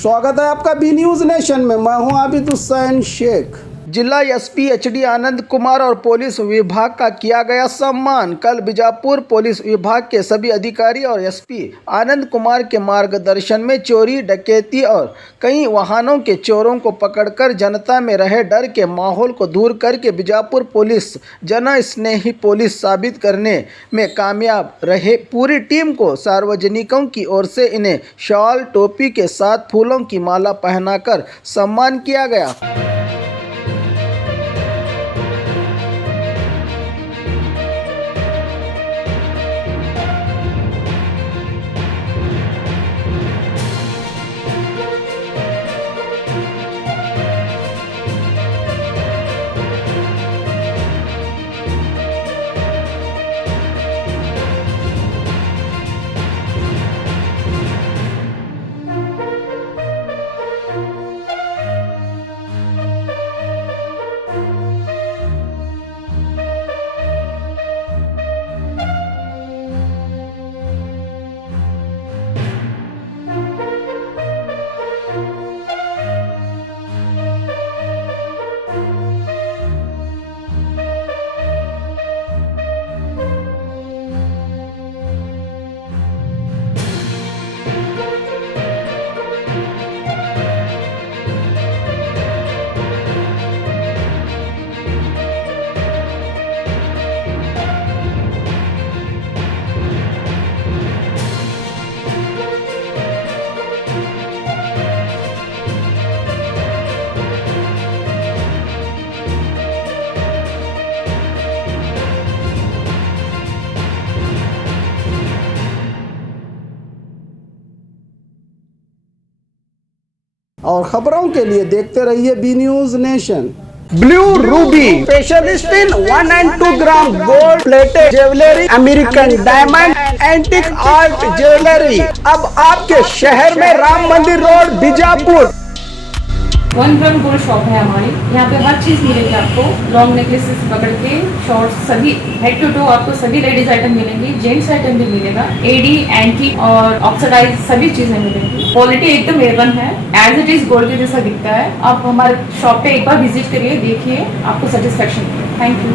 स्वागत है आपका बी न्यूज़ नेशन में। मैं हूं आबिद हुसैन शेख। जिला एसपी एचडी आनंद कुमार और पुलिस विभाग का किया गया सम्मान। कल बीजापुर पुलिस विभाग के सभी अधिकारी और एसपी आनंद कुमार के मार्गदर्शन में चोरी, डकैती और कई वाहनों के चोरों को पकड़कर जनता में रहे डर के माहौल को दूर करके बीजापुर पुलिस जन स्नेही पुलिस साबित करने में कामयाब रहे। पूरी टीम को सार्वजनिकों की ओर से इन्हें शॉल, टोपी के साथ फूलों की माला पहनाकर सम्मान किया गया। और खबरों के लिए देखते रहिए B news nation. Blue ruby specialist in 1 and 2 gram gold plated jewellery, American diamond, antique art jewellery अब आपके शहर में Ram Mandir road Bijapur. 1 gram gold shop है हमारी। यहाँ पे हर चीज़ मिलेगी आपको, लॉन्ग नेकलेसेस पकड़ के शॉर्ट्स, सभी हेड टू टो आपको सभी लेडीज आइटम मिलेंगी, जेंट्स आइटम भी मिलेगा, एडी, एंटी और ऑक्सीडाइज सभी चीजें मिलेंगी। क्वालिटी एकदम A1 है, एज इट इज गोल्ड के जैसा दिखता है। आप हमारे शॉप पे एक बार विजिट करिए, देखिए, आपको सेटिस्फेक्शन मिलेगा। Thank you.